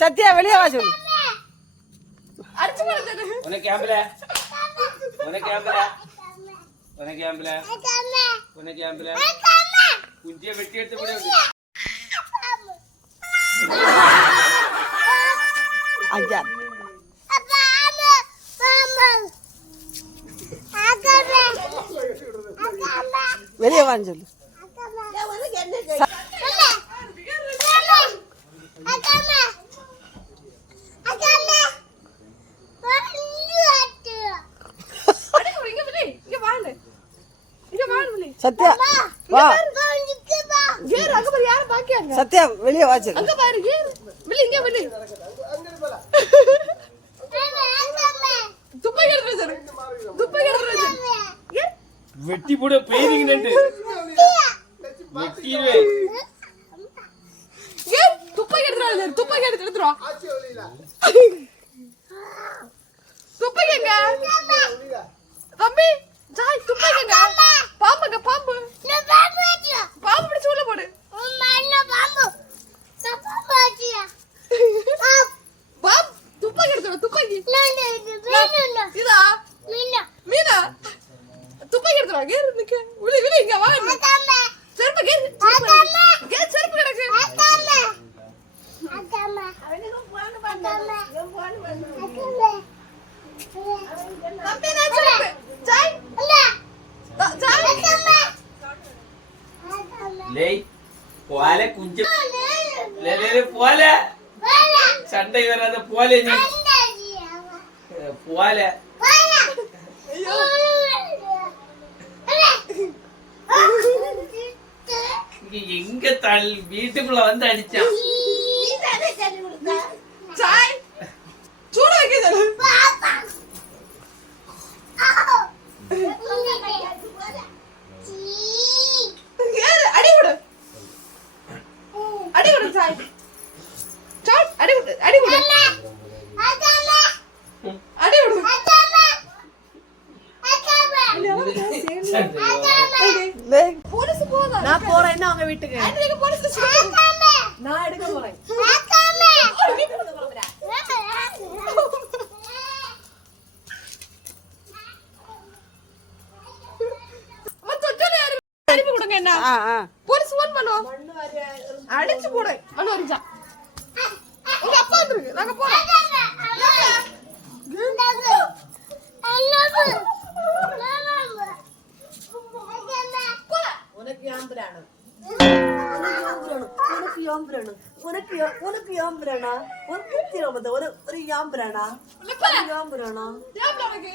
சத்யா வெளியே வா சொல்லு. குஞ்சிய வெட்டி எடுத்து கூட ஐயா வெளியே வான்னு சொல்லு. சத்யா வா. சத்யா வெளியே வாச்சு. வெட்டி போட பெய்திங்க வெட்டிடுவே. துப்பை எடுத்துறோம். துப்பைங்க தம்பி ஜாய் துப்பைங்க. பாம்புங்க பாம்பு பாம்பு பிடிச்சு உள்ள போடு. பாம்பு துப்பை எடுத்துறோம். துப்பைக்கு இதா மீனா துப்பை எடுத்துறோம். கேரு நிக்க விழி விழி இங்க வா. செருப்பு கேரு கேரு செருப்பு கிடக்கு. தம்பி நான் செருப்பு ஜாய் லேய் போல குஞ்சு லே போல சண்டை வராத போல நீ போல. எங்க தள் வீட்டுக்குள்ள வந்து அடிச்சான். சூட வைக்க அடி விடு அடி விடு சாய் அடி விடு அடி விடு அடி விடு. போலீஸ் போதா நான் போறேன்னா அவங்க வீட்டுக்கு. நான் எடுக்க போறேன். போலீஸ் போன் பண்ணுவோம். அடிச்சு போடு மண்ணு வரிஞ்சா. உங்க அப்பா வந்துருக்கு. நாங்க போறோம். உனக்கு ஆம்பரானு உனக்கு யாம்புறானா உனக்கு யாம்புறானா ஒரு யாம்புறானா உள்ள போடா. யாம்புறானா தேவையில்ல உனக்கு.